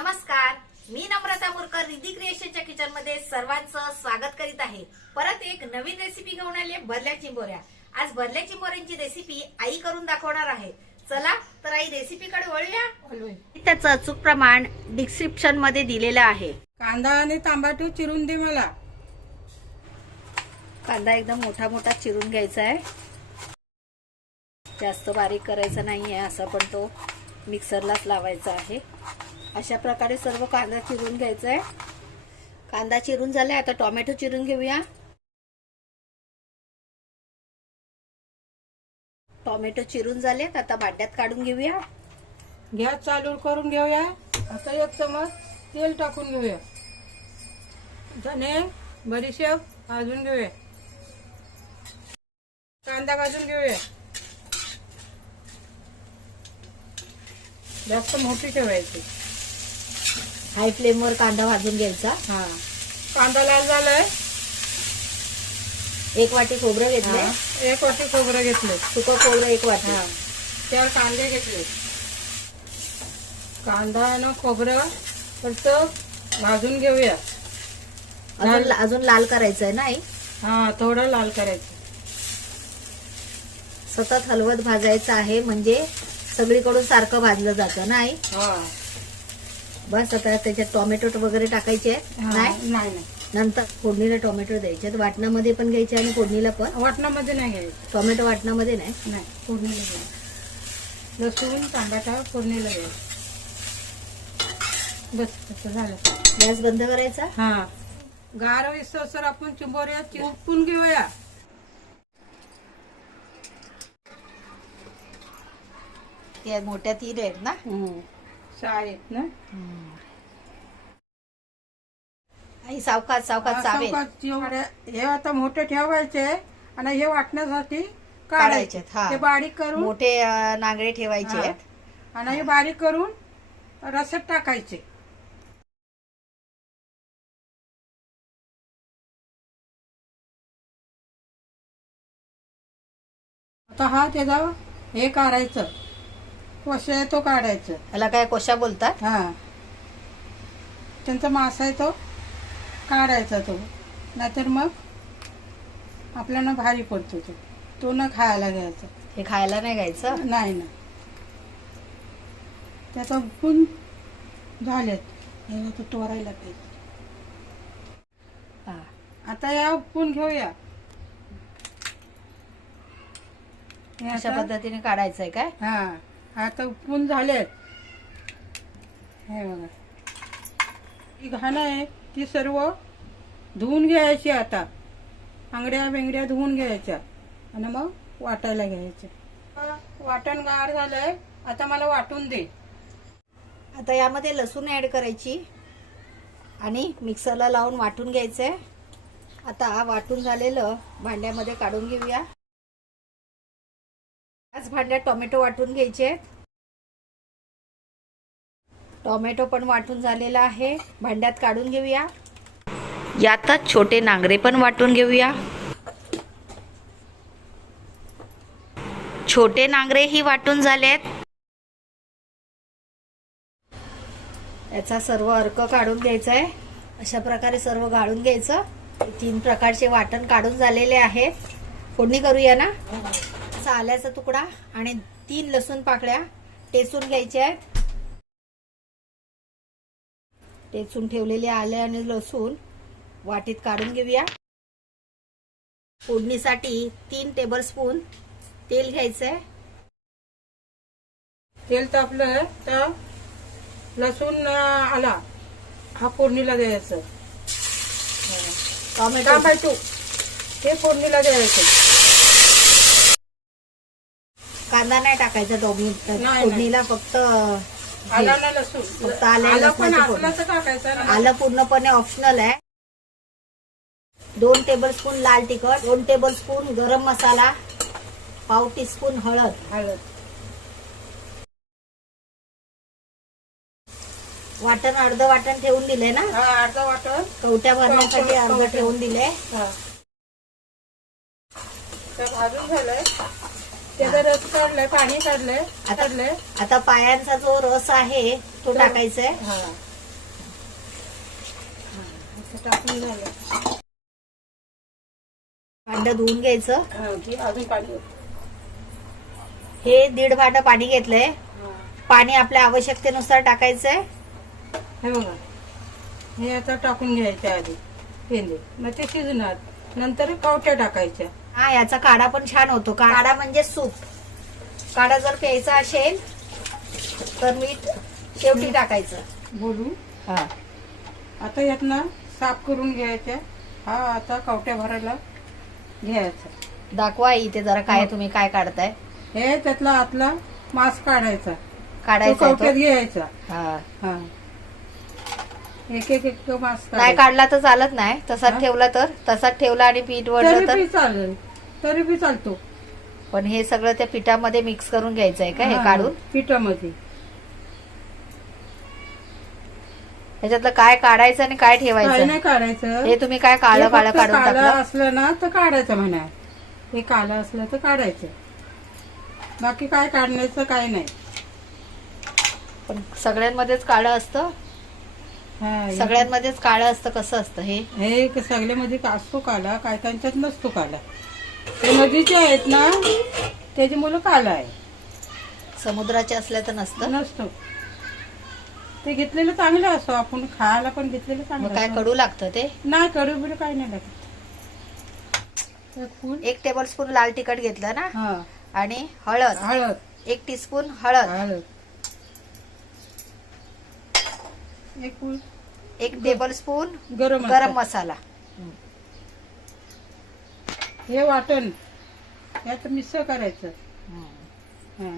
नमस्कार. मी नम्रता मुरकर रिधी क्रिएशनच्या किचनमध्ये सर्वांचं स्वागत करीत आहे. परत एक नवीन रेसिपी घेऊन आली आहे भरल्या चिंबोऱ्या. आज भरल्या चिंबोऱ्यांची रेसिपी आई करून दाखवणार आहे. चला तर आई रेसिपीकडे वळूया. त्याचं अचूक प्रमाण डिस्क्रिप्शनमध्ये दिलेलं आहे. कांदा आणि तांबाटू चिरून दे मला. कांदा एकदम मोठा मोठा चिरून घ्यायचा आहे. जास्त बारीक करायचा नाही आहे असा पण तो मिक्सरलाच लावायचा आहे. अशा प्रकारे सर्व कांदा चिरून घ्यायचा आहे कांदा चिरून झालाय आता टोमॅटो चिरून घेऊया. टोमॅटो चिरून झालेत आता भांड्यात काढून घेऊया. गॅस चालू करून घेऊया. आता एक चमच तेल टाकून घेऊया. धने बडीशेप भाजून घेऊया. कांदा भाजून घेऊया. जास्त मोठी ठेवायची. हाय फ्लेमवर कांदा भाजून घ्यायचा. हा. कांदा लाल झालाय. एक वाटी खोबरं घेतलंय हा. एक वाटी खोबरं घेतलं. सुकं खोबरं एक वाटी. हा. चार कांदे घेतले. कांदा आणि खोबरं फक्त भाजून घेऊया. अजून अजून लाल करायचं आहे ना आई? हा थोडं लाल करायचं. सतत हलवत भाजायचं आहे म्हणजे सगळीकडून सारखं भाजलं जातं ना आई? हा. बस आता त्याच्यात टोमॅटो वगैरे टाकायचे आहेत? नाही? नाही नाही. नंतर फोडणीला टोमॅटो द्यायचे. वाटणामध्ये पण घ्यायचे आणि फोडणीला पण. वाटणामध्ये नाही घ्यायचं. टोमॅटो वाटणामध्ये नाही? नाही फोडणीला घ्यायचं. लसूण टमाटा फोडणीला घ्यायचं. बस तसं झालं. गॅस बंद करायचा? हा. गार विसर आपण चिंबोऱ्या चिरपून घेऊया. त्या मोठ्या तीन आहेत ना? शाळेत ना? आई सावकाश सावकाश चावेल. सावकाश हे आता मोठे ठेवायचे आणि हे वाटण्यासाठी काढायचे, हा. ते बारीक करून मोठे अं, नांगरे ठेवायचे हा. आहेत. आणि हे बारीक करून रसत टाकायचे. आता हा त्याचा हे काढायचं. वश आहे तो काढायचं. याला काय कोशा बोलतात? हा. त्यांचा मासा आहे तो काढायचा तो. नाहीतर मग आपल्याला भारी पडतो तो. तो न खायला घ्यायचा हे खायला नाही घ्यायचं? नाही ना त्याचा गुण झालेत. हे आता तोरायला पाहिजे. हा. आता या उपपून घेऊया. हे अशा आता- पद्धतीने काढायचंय काय? हा. आता उपवून झालेत हे बघा. ही घाण आहे ती सर्व धुवून घ्यायची आता. आंगड्या बेंगड्या धुवून घ्यायच्या आणि मग वाटायला घ्यायच्या वाटण गार झालंय आता मला वाटून दे. आता यामध्ये लसूण ऍड करायची आणि मिक्सरला लावून वाटून घ्यायचंय. आता हा वाटून झालेलं भांड्यामध्ये काढून घेऊया. याच भांड्यात टोमॅटो वाटून घ्यायचे. टोमॅटो पण वाटून झालेला आहे. भांड्यात काढून घेऊया. यातच छोटे नांगरे पण वाटून घेऊया. छोटे नांगरे ही वाटून झालेत. याचा सर्व अर्क काढून घ्यायचा आहे अशा प्रकारे सर्व गाळून घ्यायचं. तीन प्रकारचे वाटण काढून झालेले आहेत फोडणी करूया ना? असा आल्याचा तुकडा आणि तीन लसूण पाकळ्या टेचून घ्यायच्या आहेत. टेचून ठेवलेले आले आणि लसूण वाटीत काढून घेऊया. फोडणीसाठी तीन टेबल स्पून तेल घ्यायचंय तेल तापलं तर लसूण आला. हा फोडणीला द्यायचं. टोमॅटो. हे फोडणीला द्यायचं. कांदा नाही टाकायचा नाही. फोडणीला फक्त आला ना लसूण फक्त आलं आलं पण लसणाची फोडणी. असलं तर टाकायचं ना. आलं पूर्णपणे ऑप्शनल आहे दोन टेबल स्पून लाल तिखट दोन टेबल स्पून गरम मसाला पाव टीस्पून हळद हळद वाटण अर्ध वाटण ठेवून दिले ना हा अर्धा वाटण कवट्या भरण्यासाठी अर्ध. ठेवून दिले हा तर भाजून झालंय त्याचा रस काढलाय पाणी काढलंय आता काढलंय. आता पायांचा जो रस आहे तो टाकायचा आहे हा. ते टाकून झालं. भांड धुवून घ्यायचं. हा, घे, अजून पाणी. हे दीड भांड पाणी घेतलंय. हा. पाणी आपल्या आवश्यकतेनुसार टाकायचंय. हे बघा. हे आता टाकून घ्यायचे आधी. पेंदे. मग ते शिजणार. नंतर कवट्या टाकायच्या. हा याचा काढा पण छान होतो. काढा म्हणजे सूप. काढा जर प्यायचा असेल तर मीठ शेवटी टाकायचं. बोलू? हा. आता यातनं साफ करून घ्यायच्या हा आता कवट्या भरायला घ्यायचा. दाखवा इथे जरा काय तुम्ही काय काढताय. हे त्यातला आतला मांस काढायचा. तो काढायचा आहे कवट्यात तो? घ्यायचा. हा. हा. एक एक एक मांस नाही काढायचा. काढला तर चालत नाही. तसाच हा? ठेवला तर तसाच ठेवला आणि पीठ तरी वळलं तर बी चालेल. तरी बी चालतो. पण हे सगळं त्या पिठामध्ये मिक्स करून घ्यायचं आहे का हे हा, काढून? पिठामध्ये. त्याच्यातलं काय काढायचं आणि काय काय ठेवायचं? नाही काढायचं. हे तुम्ही काय काळं हे काळं फक्त काढून काळं टाकलं? असलं ना तर काढायचं म्हणा. हे काळं असलं तर काढायचं. बाकी काय काढण्याचं काय नाही. पण सगळ्यांमध्येच काळं असतं? हा, हे- सगळ्यांमध्येच काळं असतं कसं असतं हे? हे सगळ्यामध्ये असतो काला काय त्यांच्यात नसतो काला ते नदीचे आहेत ना त्याची मुलं काला आहे. समुद्राचे असल्या तर नसतं? नसतो. ते घेतलेलं चांगलं असो आपण खायला पण घेतलेलं मग चांगलं काय असो. कडू लागतं ते? नाही कडू बिडू काही नाही लागत. एक फूल? एक टेबल स्पून लाल तिखट घेतलं ना? हा. आणि हळद. हळद. एक टीस्पून हळद. हळद. एक फूल. एक टेबल स्पून गरम गरम मसाला. हे वाटण. यात मिक्स करायचं. हा.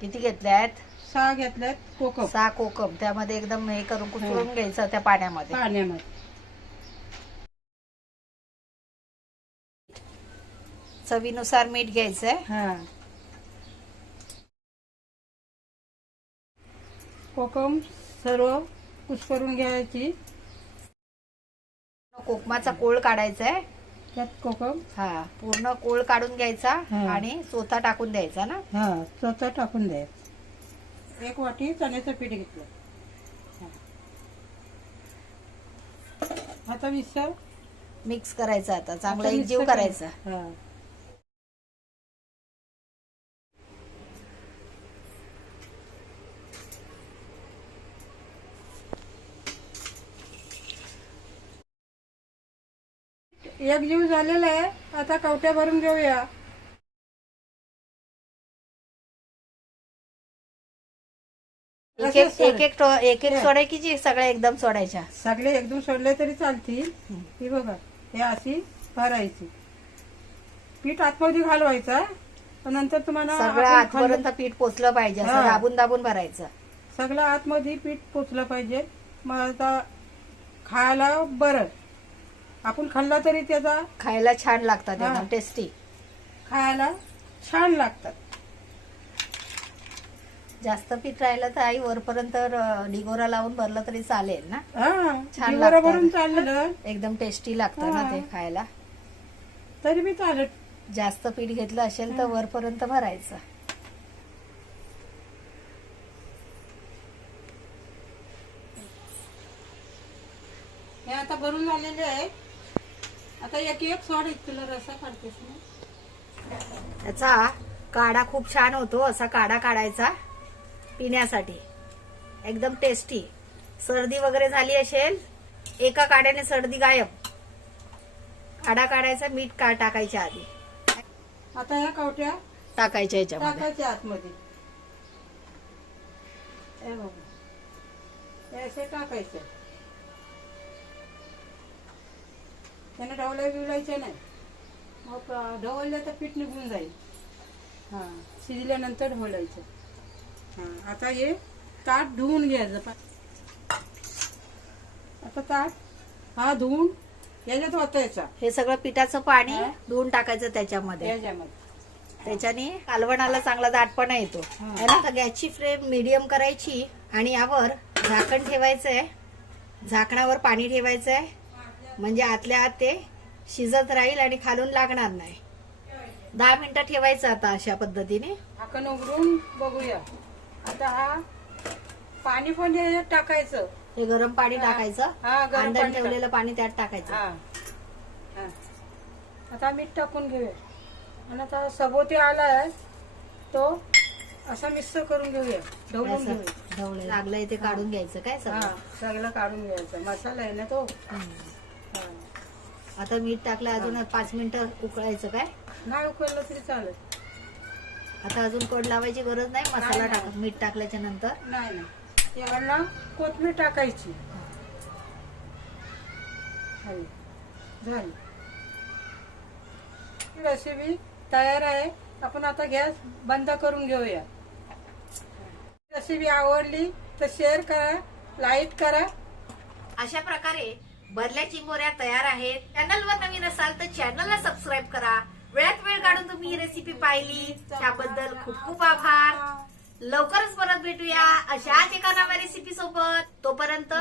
किती घेतले आहेत सहा घेतल्यात कोकम. सहा कोकम. त्यामध्ये एकदम हे करून कुचळून घ्यायचं त्या पाण्यामध्ये. पाण्यामध्ये. चवीनुसार मीठ घ्यायचंय. हा. कोकम सर्व कुस्करून घ्यायची. कोकमाचा कोळ काढायचा आहे त्यात कोकम. हा. पूर्ण कोळ काढून घ्यायचा हा. आणि चोथा टाकून द्यायचा ना? हा स्वतः टाकून द्यायचं एक वाटी चण्याचं पीठ घेतलं. हा. आता मिक्सर? मिक्स करायचं आता चांगलं आता एकजीव मिक्सर करायचं. हा. एक जीव झालेला आहे. आता कवट्या भरून घेऊया. एक एक एक एक टो- एक एक सोडायची सगळ्या एकदम सोडायच्या. सगळे एकदम सोडले तरी चालतील. ही बघा हे अशी भरायची. पीठ आतमध्ये घालवायचा पण नंतर तुम्हाला सगळं आपण आतपर्यंत पीठ पोचलं पाहिजे असं हा. दाबून दाबून भरायचं. सगळं आतमध्ये पीठ पोचलं पाहिजे. मग आता खायला बरं. आपण खाल्ला तरी त्याचा खायला छान लागतात हा. एकदम टेस्टी खायला छान लागतात. जास्त पीठ राहिलं तर आई वरपर्यंत अ, डिगोरा लावून भरलं तरी चालेल ना? हा छान जीवाला लागतात. भरून चाललं. एकदम टेस्टी लागतं ना हा. ते खायला. तरी बी चालत जास्त पीठ घेतलं असेल तर वरपर्यंत भरायचं. हे आता भरून झालेले आहे. आता एक एक सोड एक तुला रसा काढतेस ना. त्याचा काढा खूप छान होतो असा काढा काढायचा पिण्यासाठी. एकदम टेस्टी सर्दी वगैरे झाली असेल एका काड्याने सर्दी गायब. काढा काढायचा मीठ का टाकायच्या आधी. आता ह्या कवट्या टाकायच्या याच्यामध्ये. टाकायच्या आतमध्ये. टाकायचे. त्याने ढवल्या बिवलायचे नाही. मग ढवळलं तर पीठ निघून जाईल. हा शिजल्यानंतर ढवलायचं. हा आता हे ताट धुवून घ्यायचं. पा- आता ताट हा धुवून याच्यात ओतायचा. हे सगळं पिठाचं पाणी. धुवून टाकायचं त्याच्यामध्ये. याच्यामध्ये त्याच्याने कालवणाला चांगला दाटपणा येतो. हा. ना? गॅसची फ्लेम मिडियम करायची आणि यावर झाकण ठेवायचंय. झाकणावर पाणी ठेवायचंय. म्हणजे आतल्या आत ते शिजत राहील आणि खालून लागणार नाही. दहा मिनिटं ठेवायचं आता अशा पद्धतीने. झाकण उघडून बघूया. आता हा पाणी पण याच्यात टाकायचं. हे गरम पाणी हा. टाकायचं. हा, गरम अंदर पाणी ठेवलेलं पाणी त्यात टाकायचं. हा. हा. आता मीठ टाकून घेऊया. आणि आता सबोती आलाय तो असा मिक्स करून घेऊया. ढवळून असं घेऊया. ढवळं लागलंय ते काढून घ्यायचं काय हा सगळं सगळं काढून घ्यायचं. मसाला आहे ना तो? हम्म. आता मीठ टाकलं अजून पाच मिनिटं उकळायचं काय? नाही उकळलं तरी चालेल. आता अजून कड लावायची गरज नाही मसाला नाही, टाक मीठ टाकल्याच्या नंतर. नाही नाही. याला कोथमीर टाकायची. हवी. झाली. ही रेसिपी तयार आहे. आपण आता गॅस बंद करून घेऊया. रेसिपी आवडली तर शेअर करा लाईक करा. अशा प्रकारे भरल्या चिंबोऱ्या तयार आहेत. चॅनलवर नवीन असाल तर चॅनलला सबस्क्राईब करा. वेळात वेळ काढून तुम्ही ही रेसिपी पाहिली. त्याबद्दल खूप खूप आभार. लवकरच परत भेटूया अशाच एका नव्या रेसिपी सोबत. तोपर्यंत